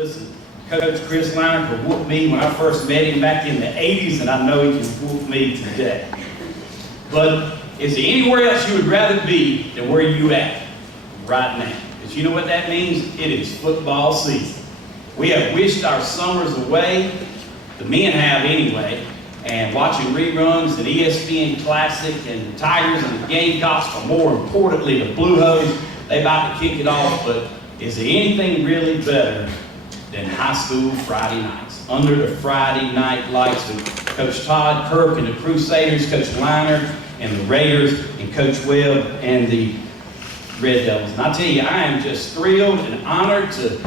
Listen, Coach Chris Liner could whoop me when I first met him back in the 80s, and I know he can whoop me today. But is there anywhere else you would rather be than where you at right now? Because you know what that means? It is football season. We have wished our summers away. The men have anyway. And watching reruns and ESPN Classic and the Tigers and the Gamecocks, or more importantly, the Blue Hose, they about to kick it off. But is there anything really better than high school Friday nights? Under the Friday night lights with Coach Todd Kirk and the Crusaders, Coach Liner and the Raiders, and Coach Webb and the Red Devils. And I tell you, I am just thrilled and honored to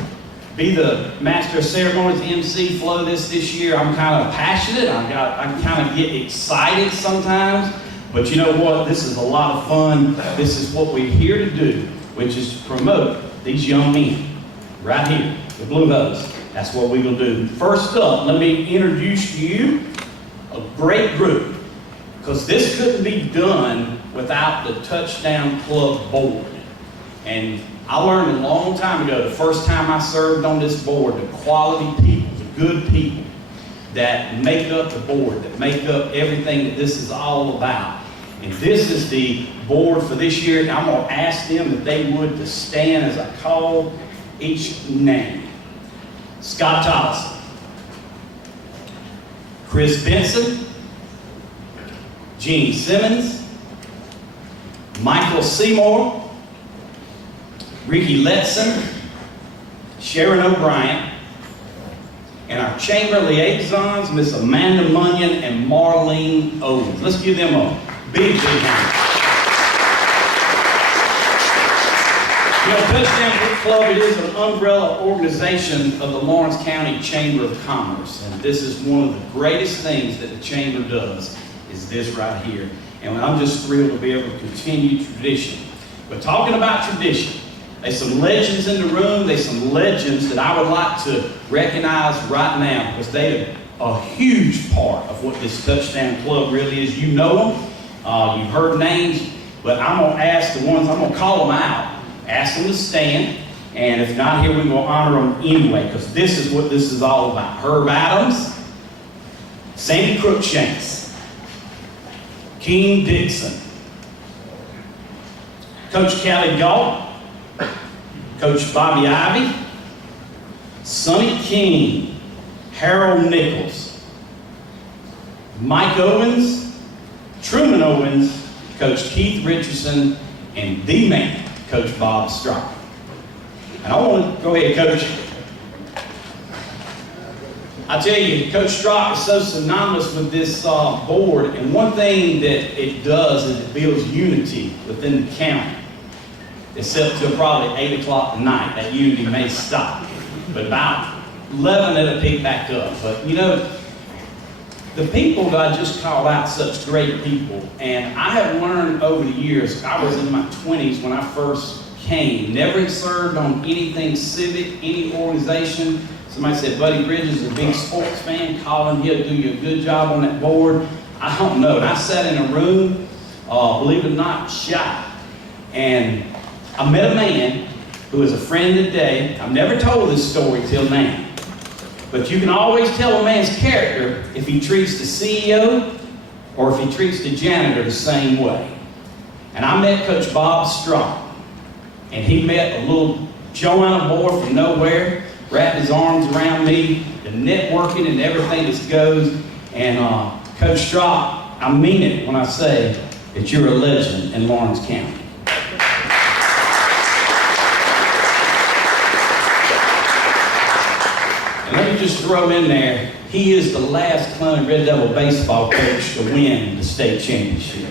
be the Master of Ceremonies MC flow this year. I'm kind of passionate. I kind of get excited sometimes. But you know what? This is a lot of fun. This is what we're here to do, which is to promote these young men right here, the Blue Hose. That's what we're going to do. First up, let me introduce to you a great group, because this couldn't be done without the Touchdown Club board. And I learned a long time ago, the first time I served on this board, the quality people, the good people that make up the board, that make up everything that this is all about. And this is the board for this year. And I'm going to ask them if they would to stand as I call each name. Scott Tollison, Chris Benson, Gene Simmons, Michael Seymour, Ricky Letson, Sharon O'Brien, and our chamber liaisons, Miss Amanda Munyon and Marlene Owens. Let's give them a big hand. You know, Touchdown Club, it is an umbrella organization of the Lawrence County Chamber of Commerce. And this is one of the greatest things that the Chamber does, is this right here. And I'm just thrilled to be able to continue tradition. But talking about tradition, there's some legends in the room. There's some legends that I would like to recognize right now, because they are a huge part of what this Touchdown Club really is. You know them. You've heard names. But I'm going to ask the ones, I'm going to call them out. Ask them to stand. And if not here, we're going to honor them anyway, because this is what this is all about. Herb Adams, Sandy Crookshanks, King Dixon, Coach Callie Galt, Coach Bobby Ivy, Sonny King, Harold Nichols, Mike Owens, Truman Owens, Coach Keith Richardson, and the man, Coach Bob Strock. And I want to go ahead, Coach. I tell you, Coach Strock is so synonymous with this board, and one thing that it does is it builds unity within the county. Except till probably 8 o'clock at night. That unity may stop. But about 11, it'll pick back up. But you know, the people that I just called out, such great people, and I have learned over the years, I was in my 20s when I first came, never served on anything civic, any organization. Somebody said, Buddy Bridges is a big sports fan, Colin, he'll do you a good job on that board. I don't know. And I sat in a room, believe it or not, shy. And I met a man who is a friend today. I've never told this story till now. But you can always tell a man's character if he treats the CEO or if he treats the janitor the same way. And I met Coach Bob Strock. And he met a little Joanna boy from nowhere, wrapped his arms around me, the networking and everything that goes. And Coach Strock, I mean it when I say that you're a legend in Lawrence County. Let me just throw in there, he is the last Cluny Red Devil baseball coach to win the state championship.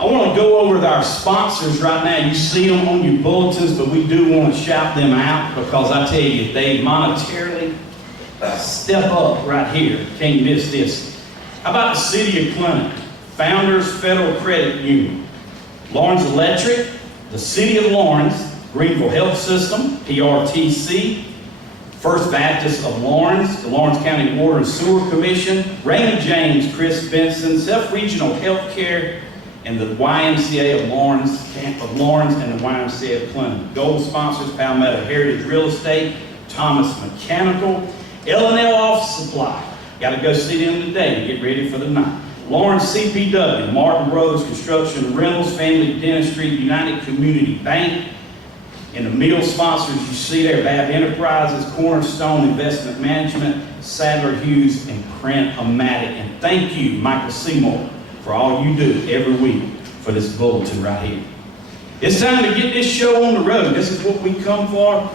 I want to go over with our sponsors right now. You see them on your bulletins, but we do want to shout them out, because I tell you, they monetarily step up right here. Can't miss this. How about the City of Cluny? Founders Federal Credit Union, Lawrence Electric, the City of Lawrence, Greenville Health System, PRTC, First Baptist of Lawrence, the Lawrence County Water and Sewer Commission, Raymond James, Chris Benson, Self Regional Healthcare, and the YMCA of Lawrence and the YMCA of Clinton. Gold sponsors Palmetto Heritage Real Estate, Thomas Mechanical, L&L Office Supply. Got to go see them today to get ready for the night. Lawrence CPW, Martin Brothers Construction and Rentals, Family Dentistry, United Community Bank. And the meal sponsors you see there, Babb Enterprises, Cornerstone Investment Management, Sadler Hughes, and Print-O-Matic. And thank you, Michael Seymour, for all you do every week for this bulletin right here. It's time to get this show on the road. This is what we come for.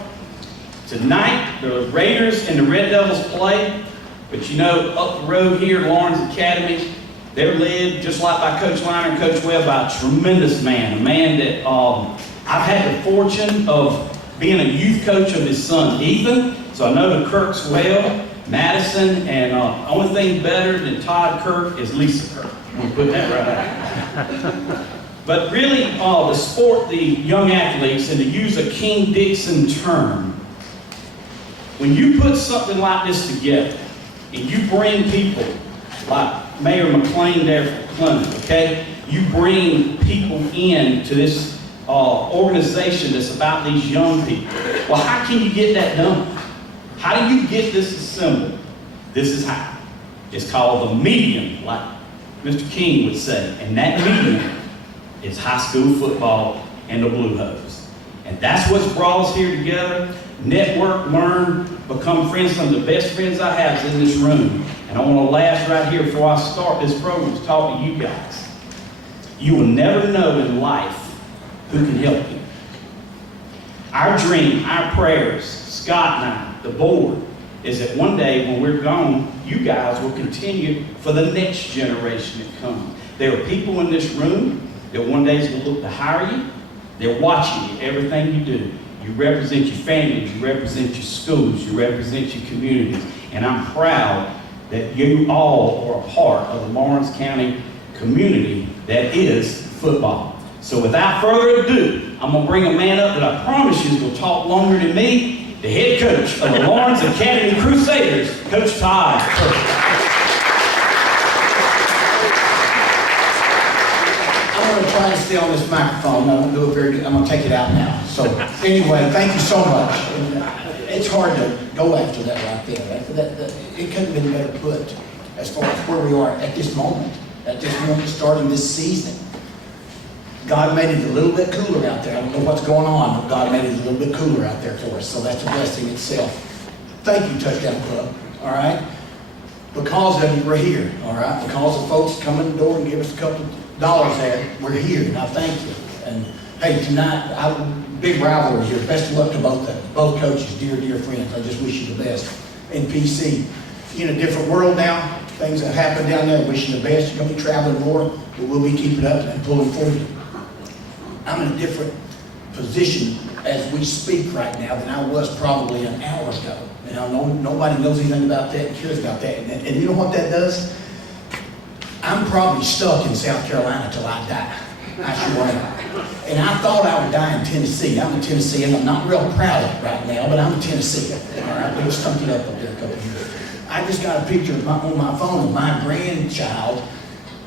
Tonight, the Raiders and the Red Devils play, but you know, up the road here, Lawrence Academy, they're led, just like by Coach Liner and Coach Webb, by a tremendous man, a man that I've had the fortune of being a youth coach of his son, Ethan, so I know the Kirks well, Madison, and only thing better than Todd Kirk is Lisa Kirk. I'm going to put that right out. But really, to sport the young athletes and to use a King Dixon term, when you put something like this together and you bring people like Mayor McLean there from Clinton, okay? You bring people in to this organization that's about these young people. Well, how can you get that done? How do you get this assembled? This is how. It's called the medium, like Mr. King would say. And that medium is high school football and the Blue Hose. And that's what's brought us here together. Network, learn, become friends. Some of the best friends I have is in this room. And I want to last right here before I start this program to talk to you guys. You will never know in life who can help you. Our dream, our prayers, Scott and I, the board, is that one day when we're gone, you guys will continue for the next generation to come. There are people in this room that one day is going to look to hire you. They're watching you, everything you do. You represent your families, you represent your schools, you represent your communities. And I'm proud that you all are a part of the Lawrence County community that is football. So without further ado, I'm going to bring a man up that I promise you will talk longer than me, the head coach of the Lawrence Academy Crusaders, Coach Todd Kirk. I'm going to try and stay on this microphone. I won't do it very good. I'm going to take it out now. So anyway, thank you so much. And, it's hard to go after that right there. It couldn't have been better put as far as where we are at this moment starting this season. God made it a little bit cooler out there. I don't know what's going on, but God made it a little bit cooler out there for us. So that's a blessing itself. Thank you, Touchdown Club. All right? Because of you, we're here. All right? Because of folks come in the door and give us a couple of dollars there, we're here. And I thank you. And hey, tonight, big rivalry here. Best of luck to both coaches, dear friends. I just wish you the best. And PC, you're in a different world now. Things that happen down there, wish you the best. You're going to be traveling more, but we'll be keeping up and pulling for you. I'm in a different position as we speak right now than I was probably an hour ago. And I know nobody knows anything about that and cares about that. And you know what that does? I'm probably stuck in South Carolina till I die. I sure am. And I thought I would die in Tennessee. I'm a Tennessean. I'm not real proud of it right now, but I'm a Tennessean. All right, we stunk it up there a couple of years. I just got a picture on my phone of my grandchild,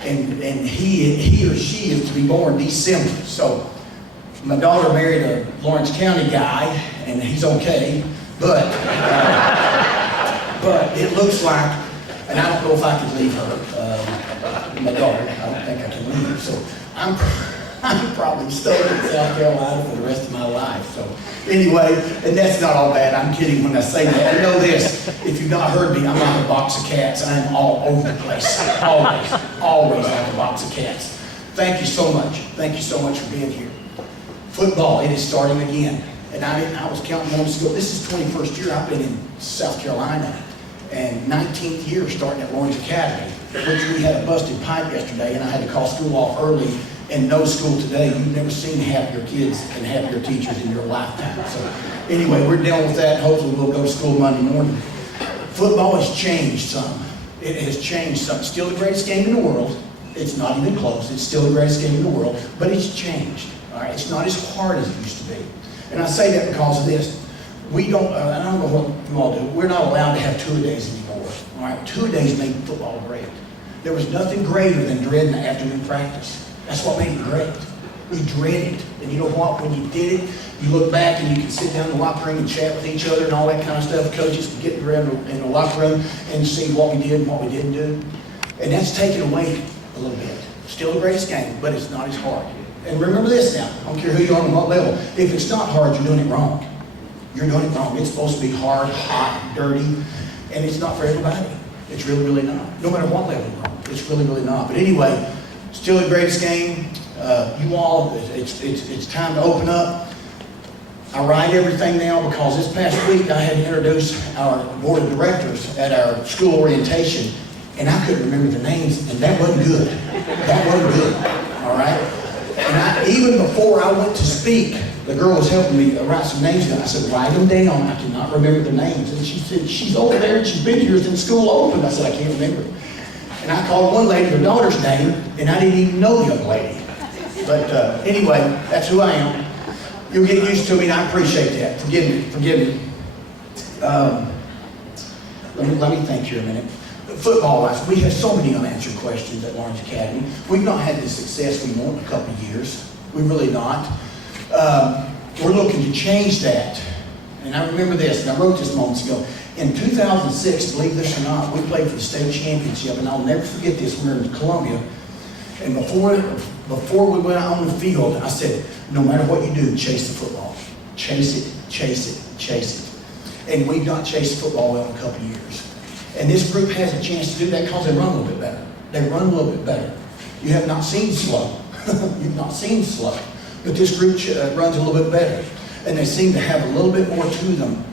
and he or she is to be born December. So my daughter married a Lawrence County guy, and he's okay, but it looks like, and I don't know if I could leave her, my daughter. I don't think I can leave her. So I'm probably stuck in South Carolina for the rest of my life. So anyway, and that's not all bad. I'm kidding when I say that. You know this, if you've not heard me, I'm like a box of cats. I am all over the place. Always like a box of cats. Thank you so much. Thank you so much for being here. Football, it is starting again. And I was counting months ago. This is 21st year I've been in South Carolina. And 19th year starting at Lawrence Academy, which we had a busted pipe yesterday, and I had to call school off early. And no school today, you've never seen half your kids and half your teachers in your lifetime. So anyway, we're dealing with that. Hopefully we'll go to school Monday morning. Football has changed some. It has changed some. Still the greatest game in the world. It's not even close. It's still the greatest game in the world, but it's changed. All right, it's not as hard as it used to be. And I say that because of this. We don't, I don't know what you all do, we're not allowed to have two-a-days anymore. All right, two-a-days made football great. There was nothing greater than dreading the afternoon practice. That's what made it great. We dreaded it. And you know what? When you did it, you look back and you can sit down in the locker room and chat with each other and all that kind of stuff. Coaches can get around in the locker room and see what we did and what we didn't do. And that's taken away a little bit. Still the greatest game, but it's not as hard. And remember this now. I don't care who you are and what level. If it's not hard, you're doing it wrong. You're doing it wrong. It's supposed to be hard, hot, dirty, and it's not for everybody. It's really, really not. No matter what level you're on. It's really, really not. But anyway, still the greatest game. You all, it's time to open up. I write everything now because this past week I had to introduce our board of directors at our school orientation, and I couldn't remember the names, and that wasn't good. That wasn't good, all right? And even before I went to speak, the girl was helping me write some names down. I said, write them down. I cannot remember the names. And she said, she's over there and she's been here since school opened. I said, I can't remember. And I called one lady her daughter's name, and I didn't even know the young lady. But anyway, that's who I am. You'll get used to me, and I appreciate that. Forgive me, forgive me. Let me think here a minute. Football-wise, we have so many unanswered questions at Lawrence Academy. We've not had the success we want in a couple of years. We really not. We're looking to change that. And I remember this, and I wrote this moments ago. In 2006, believe this or not, we played for the state championship, and I'll never forget this. We were in Columbia, and before we went out on the field, I said, no matter what you do, chase the football. Chase it, chase it, chase it. And we've not chased football well in a couple of years. And this group has a chance to do that because they run a little bit better. They run a little bit better. You have not seen slow. You've not seen slow. But this group runs a little bit better. And they seem to have a little bit more to them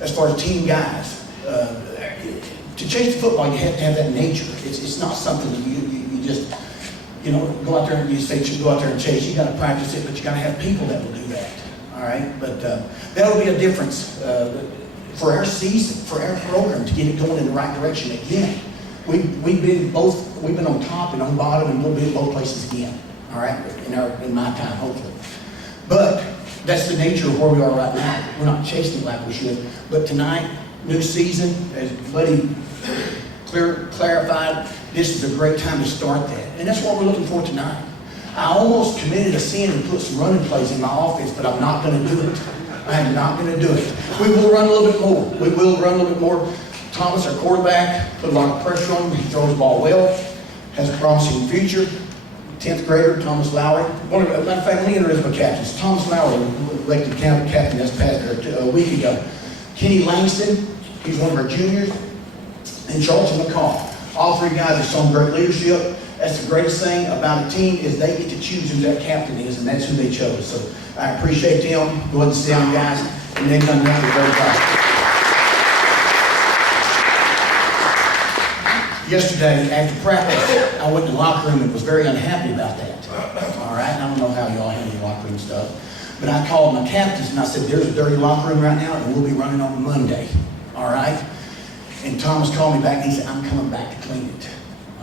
as far as team guys. To chase the football, you have to have that nature. It's not something that you just, go out there and you say, go out there and chase. You got to practice it, but you got to have people that will do that. All right? But that'll be a difference for our season, for our program to get it going in the right direction again. We've been on top and on bottom, and we'll be in both places again. All right, in my time, hopefully. But that's the nature of where we are right now. We're not chasing it like we should. But tonight, new season, as Buddy clarified, this is a great time to start that, and that's what we're looking for tonight. I almost committed a sin and put some running plays in my offense, but I'm not going to do it. I am not going to do it. We will run a little bit more. We will run a little bit more. Thomas, our quarterback, put a lot of pressure on him. He throws the ball well, has a promising future. 10th grader, Thomas Lowry. Matter of fact, let me introduce my captains. Thomas Lowry, elected county captain a week ago. Kenny Langston, he's one of our juniors. And Charles McCall. All three guys have shown great leadership. That's the greatest thing about a team is they get to choose who that captain is, and that's who they chose. So I appreciate them. Go ahead and sit down, guys. And they've done that very well. Yesterday, after practice, I went in the locker room and was very unhappy about that. All right? I don't know how y'all handle your locker room stuff. But I called my captains and I said, there's a dirty locker room right now and we'll be running on Monday. All right? And Thomas called me back and he said, I'm coming back to clean it.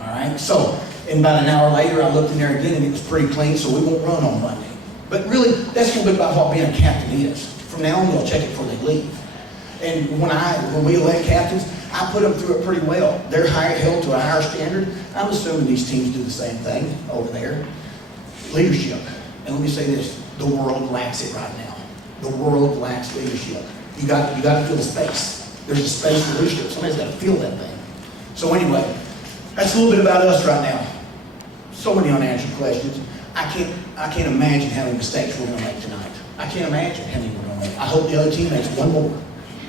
All right? So, and about an hour later, I looked in there again and it was pretty clean, so we won't run on Monday. But really, that's a little bit about what being a captain is. From now on, they'll check it before they leave. And when we elect captains, I put them through it pretty well. They're held to a higher standard. I'm assuming these teams do the same thing over there. Leadership. And let me say this, the world lacks it right now. The world lacks leadership. You got to fill the space. There's a space for leadership. Somebody's got to fill that thing. So anyway, that's a little bit about us right now. So many unanswered questions. I can't imagine how many mistakes we're going to make tonight. I can't imagine how many we're going to make. I hope the other team makes one more.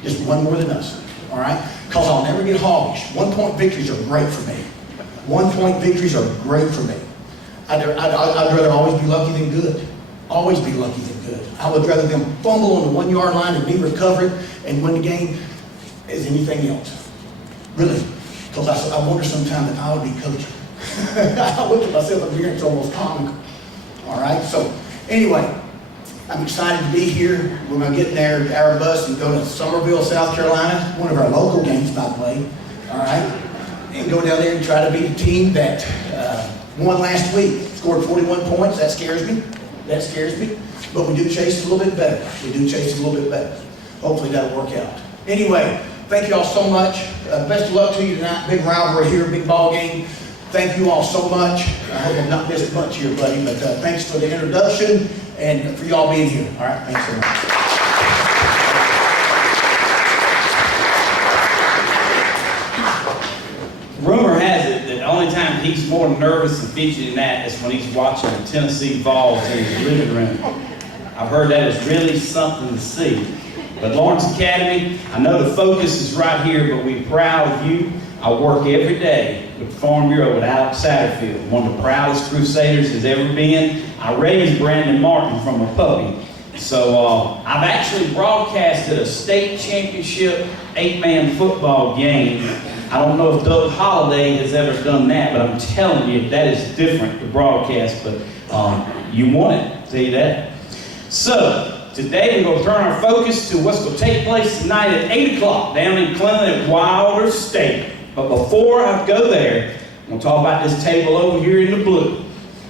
Just one more than us. All right? Because I'll never get hoggish. 1-point victories are great for me. 1-point victories are great for me. I'd rather always be lucky than good. Always be lucky than good. I would rather them fumble on the 1-yard line and me recover it and win the game as anything else. Really. Because I wonder sometimes if I would be coaching. I look at myself up here and it's almost comical. All right? So, anyway, I'm excited to be here. We're going to get in our bus and go to Summerville, South Carolina. One of our local games, by the way. All right? And go down there and try to beat a team that won last week. Scored 41 points. That scares me. That scares me. But we do chase it a little bit better. We do chase it a little bit better. Hopefully that'll work out. Anyway, thank you all so much. Best of luck to you tonight. Big rivalry here, big ball game. thank you all so much. I hope I've not missed much here, buddy, but thanks for the introduction and for y'all being here. All right, thanks so much. Rumor has it that the only time he's more nervous and fidgety than that is when he's watching the Tennessee Vols in his living room. I've heard that is really something to see. But Lawrence Academy, I know the focus is right here, but we're proud of you. I work every day with the Farm Bureau with Alex Satterfield, one of the proudest Crusaders has ever been. I raised Brandon Martin from a puppy. So I've actually broadcasted a state championship 8-man football game. I don't know if Doug Holliday has ever done that, but I'm telling you, that is different to broadcast, but you want it, I'll tell you that. So, today we're going to turn our focus to what's going to take place tonight at 8 o'clock down in Clinton at Wilder Stadium. But before I go there, I'm going to talk about this table over here in the blue.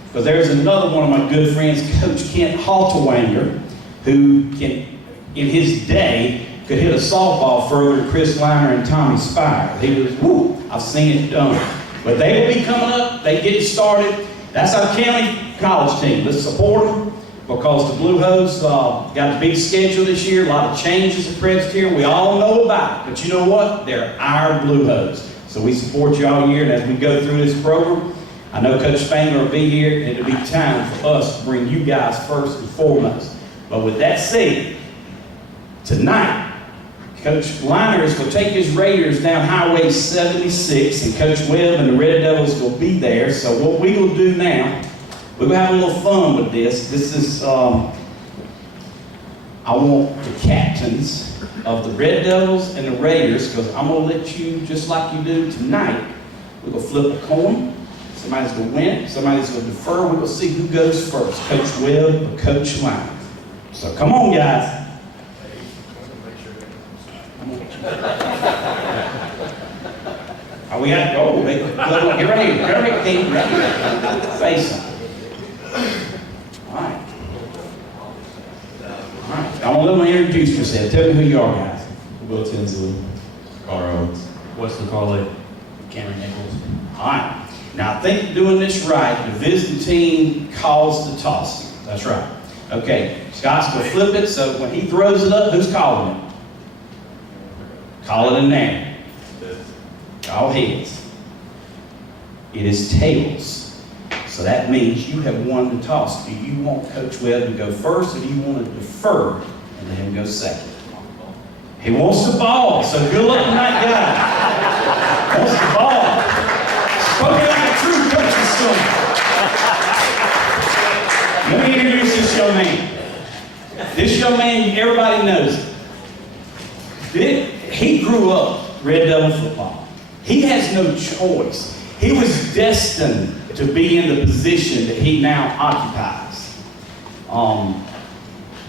Because there's another one of my good friends, Coach Kent Halterwanger, who can, in his day, could hit a softball further than Chris Liner and Tommy Spire. He was, whoo, I've seen it done. But they will be coming up, they get started. That's our county college team. Let's support them because the Blue Hose got a big schedule this year, a lot of changes at Presbyterian. We all know about it, but you know what? They're our Blue Hose. So we support you all year, and as we go through this program, I know Coach Spangler will be here, and it'll be time for us to bring you guys first and foremost. But with that said, tonight, Coach Liner is going to take his Raiders down Highway 76, and Coach Webb and the Red Devils will be there. So what we will do now, we're going to have a little fun with this. This is, I want the captains of the Red Devils and the Raiders, because I'm going to let you, just like you do tonight, we're going to flip a coin. Somebody's going to win, somebody's going to defer. We're going to see who goes first, Coach Webb or Coach Liner. So come on, guys. Oh, we got to go. Get ready. Get ready. Face them. All right. All right. I want to let me introduce yourself. Tell me who you are, guys. Will Tinsley, Carl Owens, Weston Carley, Cameron Nichols. All right. Now, I think doing this right, the visiting team calls the toss. That's right. Okay. Scott's going to flip it, so when he throws it up, who's calling it? Call it in there. All heads. It is tails. So that means you have won the toss. Do you want Coach Webb to go first, or do you want to defer and let him go second? He wants the ball, so good luck tonight, guys. Wants the ball. Spoken like a true coach's son. Let me introduce this young man. This young man, everybody knows him. He grew up Red Devil football. He has no choice. He was destined to be in the position that he now occupies.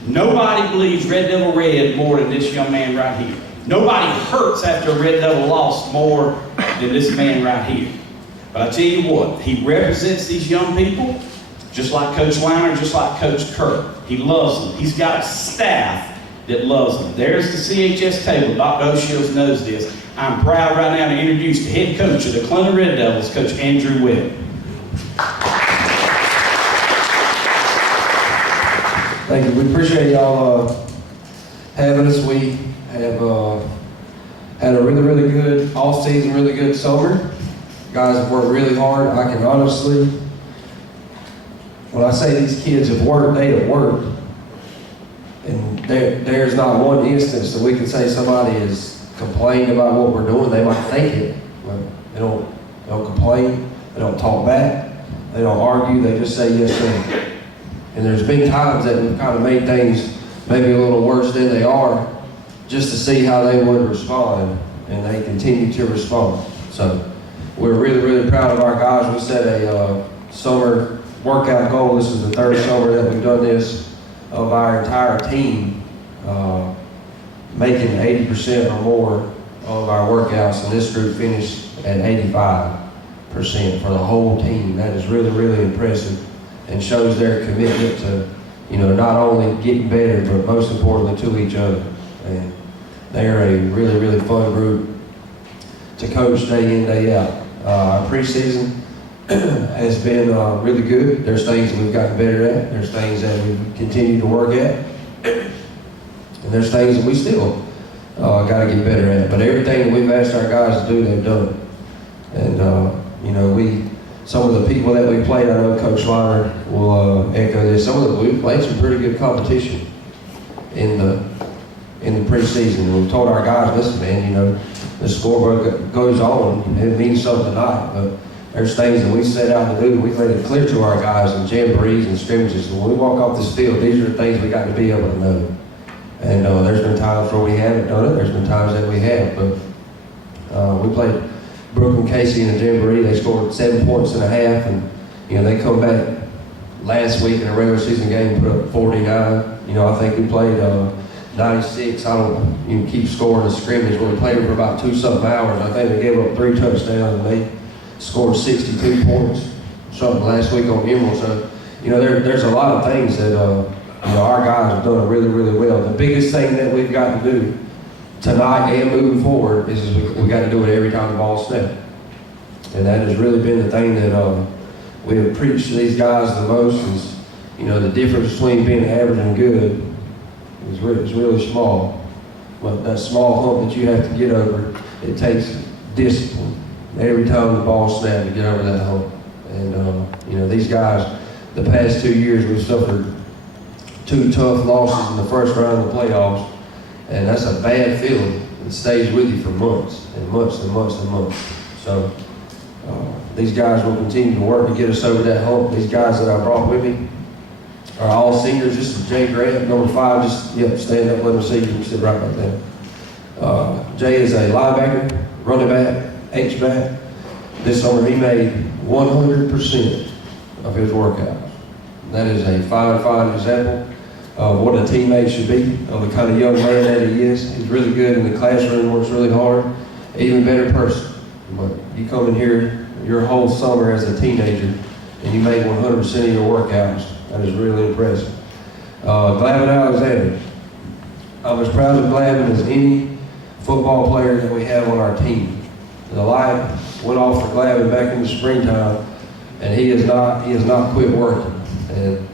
Nobody believes Red Devil Red more than this young man right here. Nobody hurts after a Red Devil loss more than this man right here. But I tell you what, he represents these young people just like Coach Liner, just like Coach Kirk. He loves them. He's got a staff that loves them. There's the CHS table. Dr. O'Shields knows this. I'm proud right now to introduce the head coach of the Clinton Red Devils, Coach Andrew Webb. Thank you. We appreciate y'all having us. We have had a really, really good off-season, really good summer. Guys have worked really hard. I can honestly, when I say these kids have worked, they have worked. And there's not one instance that we can say somebody has complained about what we're doing. They might think it, but they don't complain. They don't talk back. They don't argue. They just say yes, sir. And there's been times that we've kind of made things maybe a little worse than they are just to see how they would respond, and they continue to respond. So we're really, really proud of our guys. We set a summer workout goal. This is the third summer that we've done this of our entire team, making 80% or more of our workouts, and this group finished at 85% for the whole team. That is really, really impressive and shows their commitment to, not only getting better, but most importantly to each other. And they're a really, really fun group to coach day in, day out. Our preseason has been really good. There's things that we've gotten better at. There's things that we continue to work at. And there's things that we still got to get better at. But everything that we've asked our guys to do, they've done it. And, you know, some of the people that we played, I know Coach Schreiner will echo this. We played some pretty good competition in the preseason. And we've told our guys, listen, man, you know, the scoreboard goes on. It means something tonight. But there's things that we set out to do. We've made it clear to our guys in jamborees and scrimmages. When we walk off this field, these are the things we got to be able to know. And there's been times where we haven't done it. There's been times that we have. But we played Brooke and Casey in the jamboree. They scored 7 points and a half. And, you know, they come back last week in a regular season game and put up 49. You know, I think we played 96. I don't even keep scoring a scrimmage. Where we played them for about 2-something hours. I think they gave up 3 touchdowns and they scored 62 points, something last week on Emerald. So, you know, there's a lot of things that, you know, our guys have done really, really well. The biggest thing that we've got to do tonight and moving forward is we got to do it every time the ball's snapped. And that has really been the thing that we have preached to these guys the most is, you know, the difference between being average and good is really small. But that small hump that you have to get over, it takes discipline. Every time the ball snapped to get over that hump. And, you know, these guys, the past 2 years, we've suffered 2 tough losses in the first round of the playoffs. And that's a bad feeling. It stays with you for months and months and months and months. So these guys will continue to work to get us over that hump. These guys that I brought with me are all seniors. This is Jay Grant, number 5. Just, stand up, let them see you. You can sit right back there. Jay is a linebacker, running back, H-back. This summer he made 100% of his workouts. That is a fine example of what a teammate should be, of the kind of young man that he is. He's really good in the classroom, works really hard, even better person. But you come in here your whole summer as a teenager and you make 100% of your workouts. That is really impressive. Glavin Alexander. I'm as proud of Glavin as any football player that we have on our team. The light went off for Glavin back in the springtime, and he has not quit working. And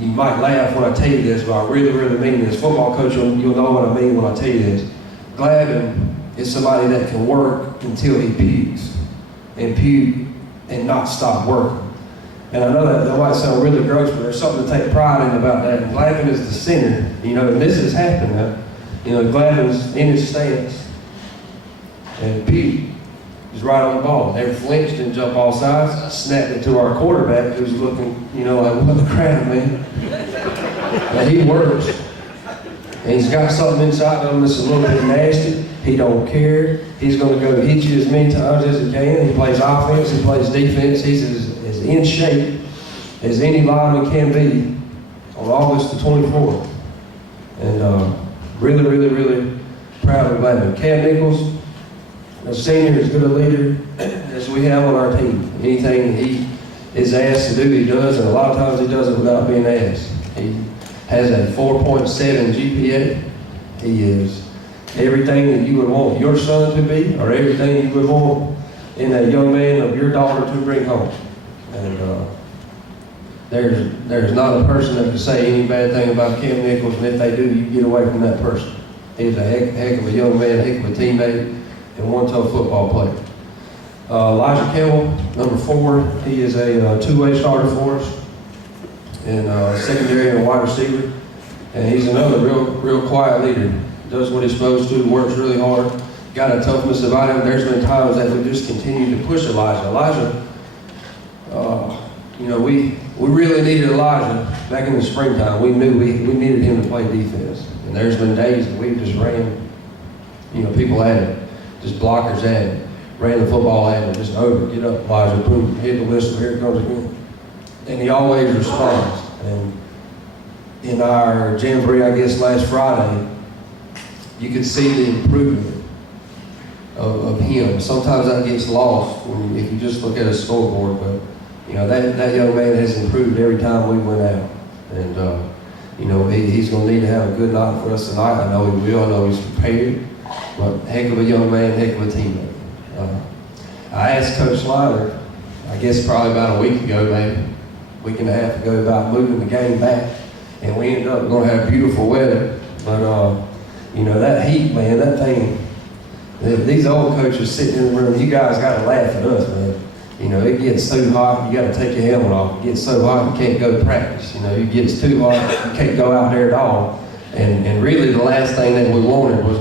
you might laugh when I tell you this, but I really, really mean this. Football coach, you'll know what I mean when I tell you this. Glavin is somebody that can work until he pukes, and puke and not stop working. And I know that might sound really gross, but there's something to take pride in about that. And Glavin is the center, you know, and this has happened. You know, Glavin's in his stance. And Pete is right on the ball. Never flinched and jumped all sides. I snapped it to our quarterback who's looking, you know, like, what the crap, man? But he works. And he's got something inside of him that's a little bit nasty. He don't care. He's going to go hit you as many times as he can. He plays offense. He plays defense. He's as in shape as any lineman can be on August the 24th. And really, really, really proud of Glavin. Cam Nichols, a senior, as good a leader as we have on our team. Anything he is asked to do, he does, and a lot of times he does it without being asked. He has a 4.7 GPA. He is everything that you would want your son to be, or everything you would want in a young man of your daughter to bring home. And there's not a person that can say any bad thing about Cam Nichols, and if they do, you get away from that person. He's a heck of a young man, heck of a teammate, and one tough football player. Elijah Kelly, number 4, he is a two-way starter for us in secondary and a wide receiver. And he's another real quiet leader. Does what he's supposed to, works really hard, got a toughness about him. There's been times that we just continue to push Elijah. You know, we really needed Elijah back in the springtime. We knew we needed him to play defense. And there's been days that we just ran, you know, people at him. Just blockers at him, ran the football at him, just over, get up, Elijah, boom, hit the whistle, here it comes again. And he always responds. And in our jamboree, I guess last Friday, you could see the improvement of him. Sometimes that gets lost if you just look at a scoreboard, but you know, that young man has improved every time we went out. And you know, he's going to need to have a good night for us tonight. I know he will. I know he's prepared. But heck of a young man, heck of a teammate. I asked Coach Slider I guess probably about a week ago, maybe, week and a half ago, about moving the game back. And we ended up going to have beautiful weather. But, you know, that heat, man, that thing, these old coaches sitting in the room, you guys got to laugh at us, man. You know, it gets so hot, you got to take your helmet off. It gets so hot, you can't go to practice. You know, it gets too hot, you can't go out there at all. And really the last thing that we wanted was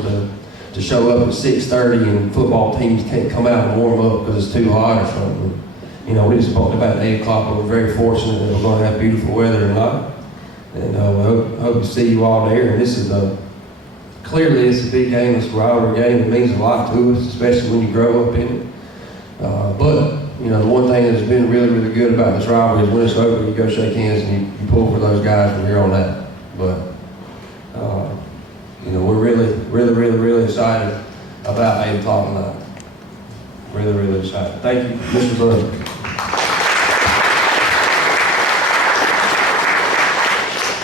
to show up at 6:30 and football teams can't come out and warm up because it's too hot or something. You know, we just talked about 8 o'clock, but we're very fortunate that we're going to have beautiful weather tonight. And we hope to see you all there. And this is clearly it's a big game, it's a rivalry game. It means a lot to us, especially when you grow up in it. But, you know, the one thing that's been really, really good about this rivalry is when it's over, you go shake hands and you pull for those guys from here on out. But, you know, we're really, really, really, really excited about 8 o'clock tonight. Really, really excited. Thank you, Mr. Bud.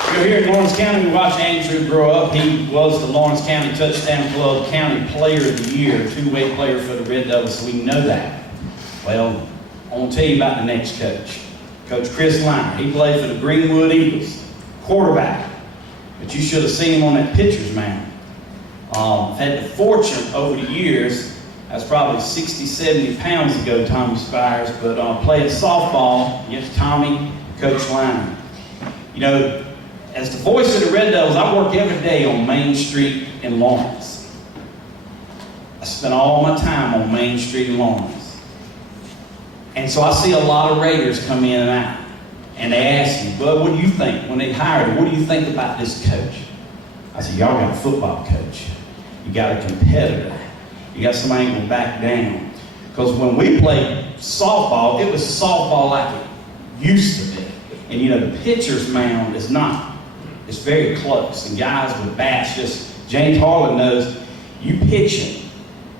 You know, here in Lawrence County, we watched Andrew grow up. He was the Lawrence County Touchdown Club County Player of the Year, two-way player for the Red Devils, so we know that. Well, I want to tell you about the next coach, Coach Chris Liner. He played for the Greenwood Eagles, quarterback. But you should have seen him on that pitcher's mound. I've had the fortune over the years, that's probably 60, 70 pounds ago, Tommy Spires, but playing softball against Tommy, Coach Liner. You know, as the voice of the Red Devils, I work every day on Main Street in Lawrence. I spend all my time on Main Street in Lawrence. And so I see a lot of Raiders come in and out. And they ask me, Bud, what do you think? When they hired him, what do you think about this coach? I said, y'all got a football coach. You got a competitor. You got somebody going to back down. Because when we played softball, it was softball like it used to be. And you know, the pitcher's mound is not. It's very close. And guys with bats, just, James Harlan knows, you pitching,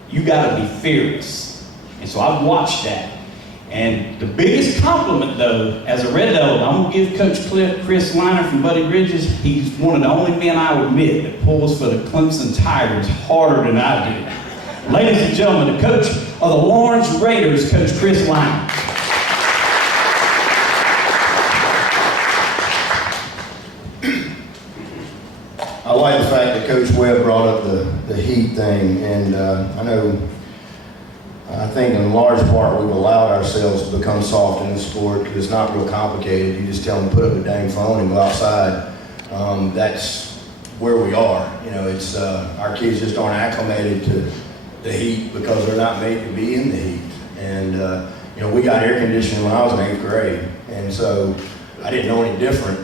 you got to be fearless. And so I've watched that. And the biggest compliment, though, as a Red Devil, I'm going to give Coach Chris Liner from Buddy Bridges. He's one of the only men I would admit that pulls for the Clemson Tigers harder than I do. Ladies and gentlemen, the coach of the Lawrence Raiders, Coach Chris Liner. I like the fact that Coach Webb brought up the heat thing, and I think in large part we've allowed ourselves to become soft in this sport because it's not real complicated. You just tell them to put up a dang phone and go outside. That's where we are. You know, it's our kids just aren't acclimated to the heat because they're not made to be in the heat. And you know, we got air conditioning when I was in 8th grade, and so I didn't know any different.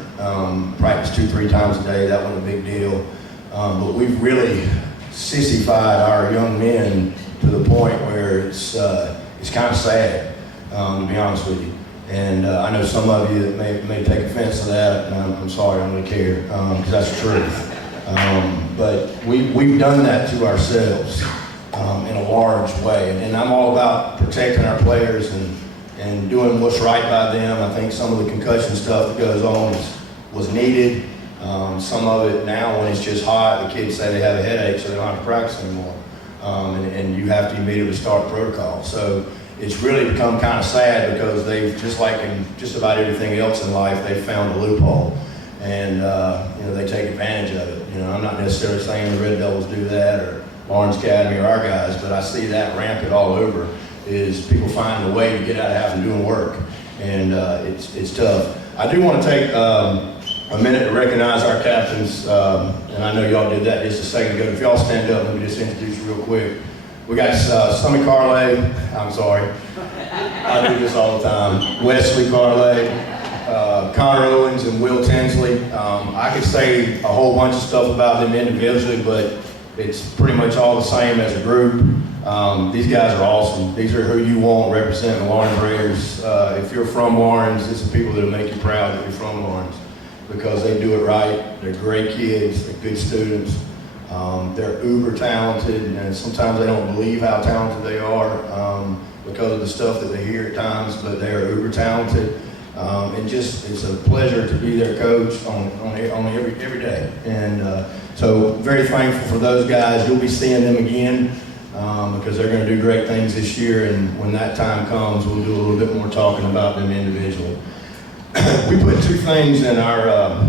Practice 2-3 times a day, that wasn't a big deal. But we've really sissified our young men to the point where it's kind of sad, to be honest with you. And I know some of you that may take offense to that, and I'm sorry, I don't really care, because that's the truth. But we've done that to ourselves in a large way. And I'm all about protecting our players and doing what's right by them. I think some of the concussion stuff that goes on was needed. Some of it now, when it's just hot, the kids say they have a headache, so they don't have to practice anymore. And you have to immediately start protocol. So it's really become kind of sad because they've, just like in just about everything else in life, they've found a loophole. And you know, they take advantage of it. You know, I'm not necessarily saying the Red Devils do that or Lawrence Academy or our guys, but I see that rampant all over, is people finding a way to get out of having doing work. And it's tough. I do want to take a minute to recognize our captains, and I know y'all did that just a second ago. If y'all stand up, let me just introduce you real quick. We got Sonny Carlay, I'm sorry, I do this all the time, Wesley Carlay, Connor Owens, and Will Tinsley. I could say a whole bunch of stuff about them individually, but it's pretty much all the same as a group. These guys are awesome. These are who you want representing the Lawrence Raiders. If you're from Lawrence, these are people that will make you proud that you're from Lawrence, because they do it right. They're great kids, they're good students. They're uber talented, and sometimes they don't believe how talented they are because of the stuff that they hear at times, but they are uber talented. And just, it's a pleasure to be their coach on every day. And so very thankful for those guys. You'll be seeing them again because they're going to do great things this year, and when that time comes, we'll do a little bit more talking about them individually. We put two things in our,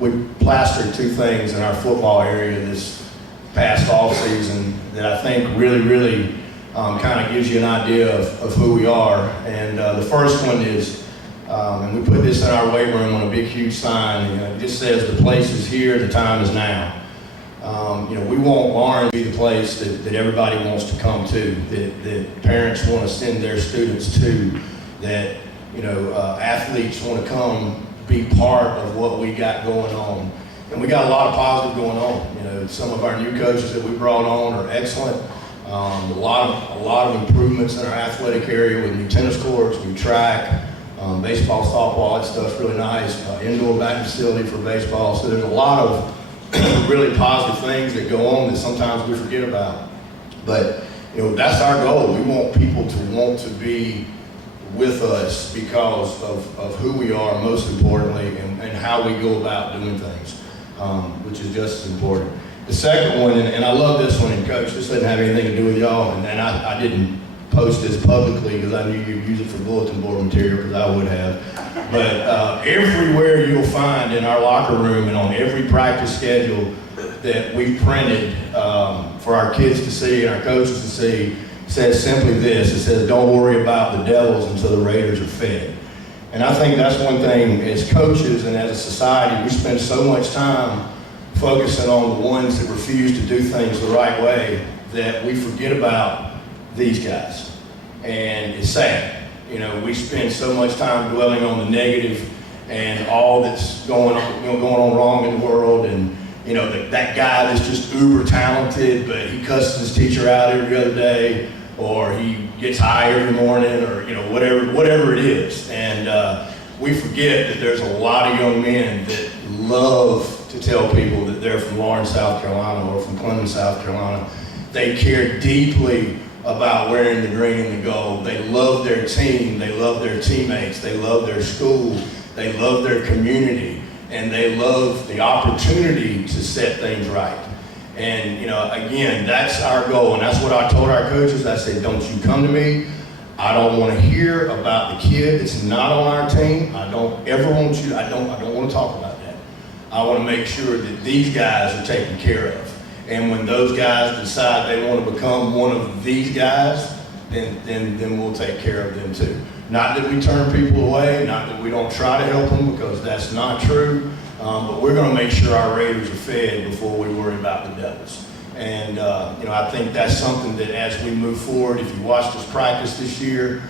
we plastered two things in our football area this past off season that I think really kind of gives you an idea of who we are. And the first one is, and we put this in our weight room on a big, huge sign. It just says, "The place is here, the time is now." We want Lawrence to be the place that everybody wants to come to, that parents want to send their students to, that athletes want to come be part of what we got going on. And we got a lot of positive going on. Some of our new coaches that we brought on are excellent. A lot of improvements in our athletic area with new tennis courts, new track, baseball, softball. That stuff's really nice. Indoor batting facility for baseball. So there's a lot of really positive things that go on that sometimes we forget about. But that's our goal. We want people to want to be with us because of who we are, most importantly, and how we go about doing things, which is just as important. The second one, and I love this one, and Coach, this doesn't have anything to do with y'all, and I didn't post this publicly because I knew you'd use it for bulletin board material, because I would have. But everywhere you'll find in our locker room and on every practice schedule that we printed for our kids to see and our coaches to see, says simply this. It says, "Don't worry about the Devils until the Raiders are fed." And I think that's one thing as coaches and as a society, we spend so much time focusing on the ones that refuse to do things the right way that we forget about these guys. And it's sad. We spend so much time dwelling on the negative and all that's going on wrong in the world, and that guy that's just uber talented, but he cusses his teacher out every other day, or he gets high every morning, or whatever it is. And we forget that there's a lot of young men that love to tell people that they're from Lawrence, South Carolina, or from Clemens, South Carolina. They care deeply about wearing the green and the gold. They love their team. They love their teammates. They love their school. They love their community. And they love the opportunity to set things right. And, again, that's our goal. And that's what I told our coaches. I said, "Don't you come to me. I don't want to hear about the kid that's not on our team. I don't ever want you, I don't want to talk about that. I want to make sure that these guys are taken care of. And when those guys decide they want to become one of these guys, then we'll take care of them too. Not that we turn people away, not that we don't try to help them, because that's not true. But we're going to make sure our Raiders are fed before we worry about the Devils. And, I think that's something that as we move forward, if you watched us practice this year,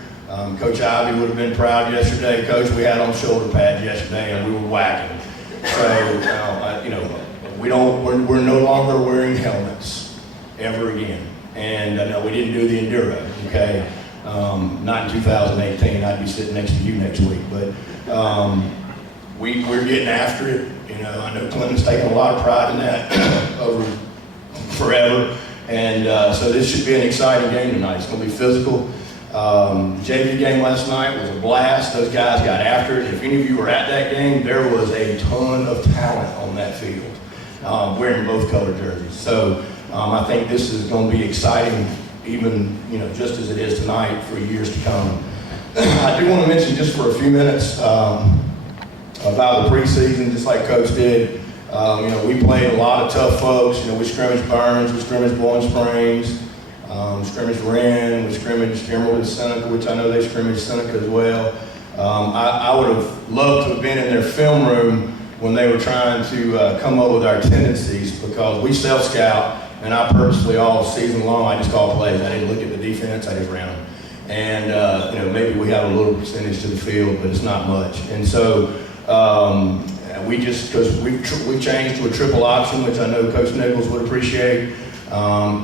Coach Ivy would have been proud yesterday. Coach, we had on shoulder pads yesterday and we were whacking. So, we're no longer wearing helmets ever again. And no, we didn't do the Enduro, okay? Not in 2018. I'd be sitting next to you next week. But we're getting after it. I know Clemens taking a lot of pride in that over forever. And so this should be an exciting game tonight. It's going to be physical. The JV game last night was a blast. Those guys got after it. If any of you were at that game, there was a ton of talent on that field, wearing both color jerseys. So I think this is going to be exciting, even just as it is tonight, for years to come. I do want to mention just for a few minutes about the preseason, just like Coach did. We played a lot of tough folks. We scrimmaged Burns, we scrimmaged Bowling Springs, scrimmaged Wren, we scrimmaged Emerald and Seneca, which I know they scrimmaged Seneca as well. I would have loved to have been in their film room when they were trying to come up with our tendencies, because we self-scout, and I purposely all season long, I just call plays. I didn't look at the defense, I just ran them. And maybe we have a little percentage to the field, but it's not much. And so because we changed to a triple option, which I know Coach Nichols would appreciate.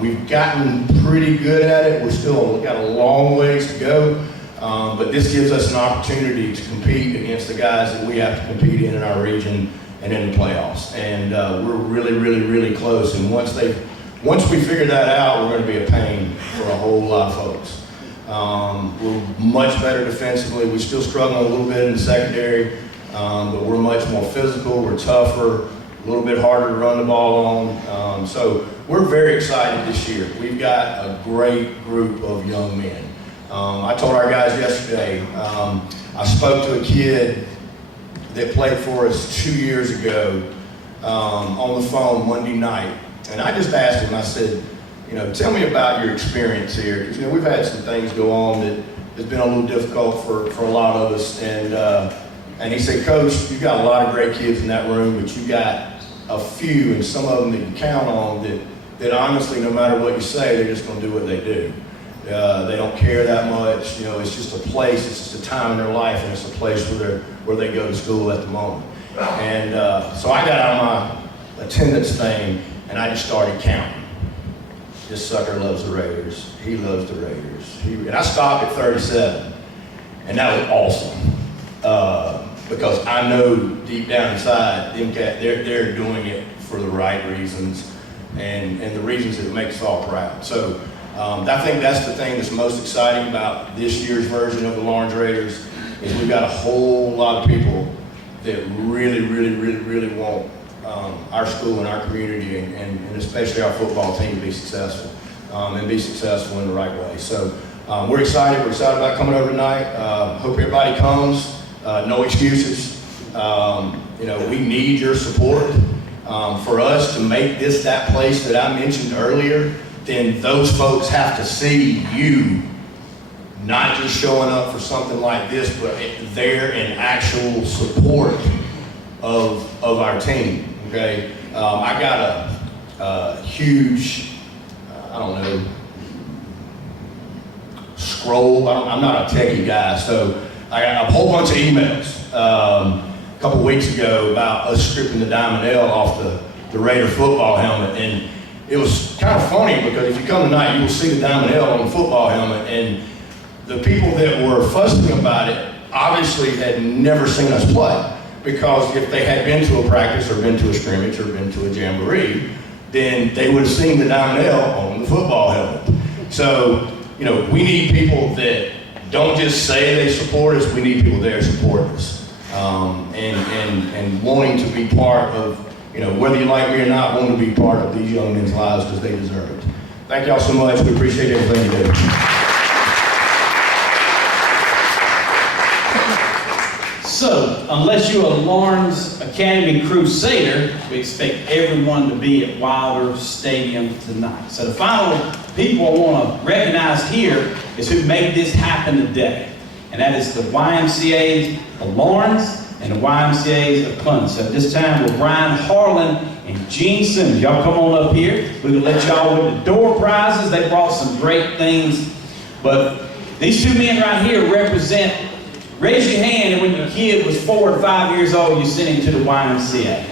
We've gotten pretty good at it. We're still got a long ways to go, but this gives us an opportunity to compete against the guys that we have to compete in our region and in the playoffs. And we're really, really, really close. And once we figure that out, we're going to be a pain for a whole lot of folks. We're much better defensively. We still struggle a little bit in the secondary, but we're much more physical. We're tougher. a little bit harder to run the ball on. So we're very excited this year. We've got a great group of young men. I told our guys yesterday, I spoke to a kid that played for us 2 years ago on the phone Monday night. And I just asked him, I said, tell me about your experience here. Because, we've had some things go on that has been a little difficult for a lot of us. And he said, Coach, you've got a lot of great kids in that room, but you got a few, and some of them that you count on that honestly, no matter what you say, they're just going to do what they do. They don't care that much. It's just a place, it's just a time in their life, and it's a place where they go to school at the moment. And so I got out my attendance thing, and I just started counting. This sucker loves the Raiders. He loves the Raiders. And I stopped at 37, and that was awesome. Because I know deep down inside, they're doing it for the right reasons, and the reasons that make us all proud. So I think that's the thing that's most exciting about this year's version of the Lawrence Raiders, is we've got a whole lot of people that really want our school and our community and especially our football team to be successful and be successful in the right way. So we're excited. We're excited about coming over tonight. Hope everybody comes. No excuses. We need your support. For us to make this that place that I mentioned earlier, then those folks have to see you not just showing up for something like this, but there in actual support of our team. Okay, I got a huge, scroll. I'm not a techie guy, so I got a whole bunch of emails a couple weeks ago about us stripping the Diamond L off the Raider football helmet, and it was kind of funny because if you come tonight, you will see the Diamond L on the football helmet, and the people that were fussing about it obviously had never seen us play. Because if they had been to a practice or been to a scrimmage or been to a jamboree, then they would have seen the Diamond L on the football helmet. So, we need people that don't just say they support us, we need people there supporting us. And wanting to be part of, whether you like me or not, wanting to be part of these young men's lives because they deserve it. Thank y'all so much. We appreciate everything you do. So, unless you're a Lawrence Academy Crusader, we expect everyone to be at Wilder Stadium tonight. So the final people I want to recognize here is who made this happen today. And that is the YMCA of Lawrence and the YMCA of Clinton. So at this time with Brian Harlan and Gene Simmons. Y'all come on up here. We're going to let y'all win the door prizes. They brought some great things. But these two men right here represent. Raise your hand, and when your kid was 4 or 5 years old, you sent him to the YMCA.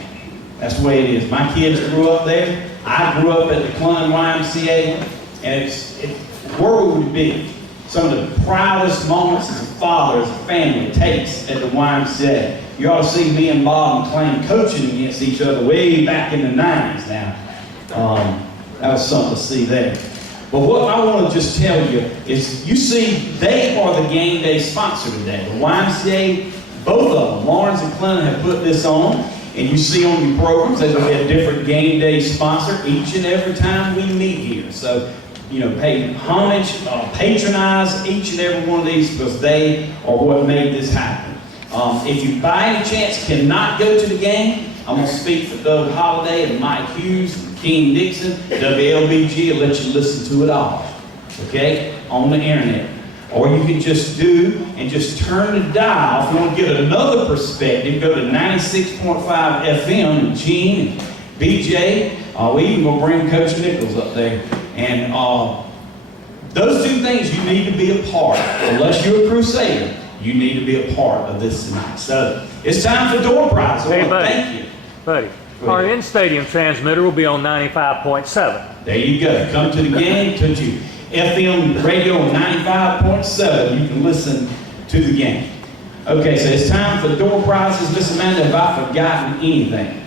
That's the way it is. My kids grew up there. I grew up at the Clinton YMCA, and where we would be. Some of the proudest moments as a father, as a family, takes at the YMCA. You ought to see me and Bob McClain coaching against each other way back in the 90s now. That was something to see there. But what I want to just tell you is, you see, they are the game day sponsor today. The YMCA, both of them, Lawrence and Clinton, have put this on. And you see on your programs, they will be a different game day sponsor each and every time we meet here. So, pay homage, patronize each and every one of these because they are what made this happen. If you by any chance cannot go to the game, I'm going to speak for Doug Holliday and Mike Hughes and King Dixon. WLBG will let you listen to it all, okay, on the internet. Or you can just just turn the dial. If you want to get another perspective, go to 96.5 FM and Gene and BJ. We even going to bring Coach Nichols up there. And those two things you need to be a part of. Unless you're a Crusader, you need to be a part of this tonight. So it's time for door prize. Hey, buddy. Thank you. Buddy, our in-stadium transmitter will be on 95.7. There you go. Come to the game, to you. FM radio on 95.7. You can listen to the game. Okay, so it's time for door prizes. Miss Amanda, have I forgotten anything?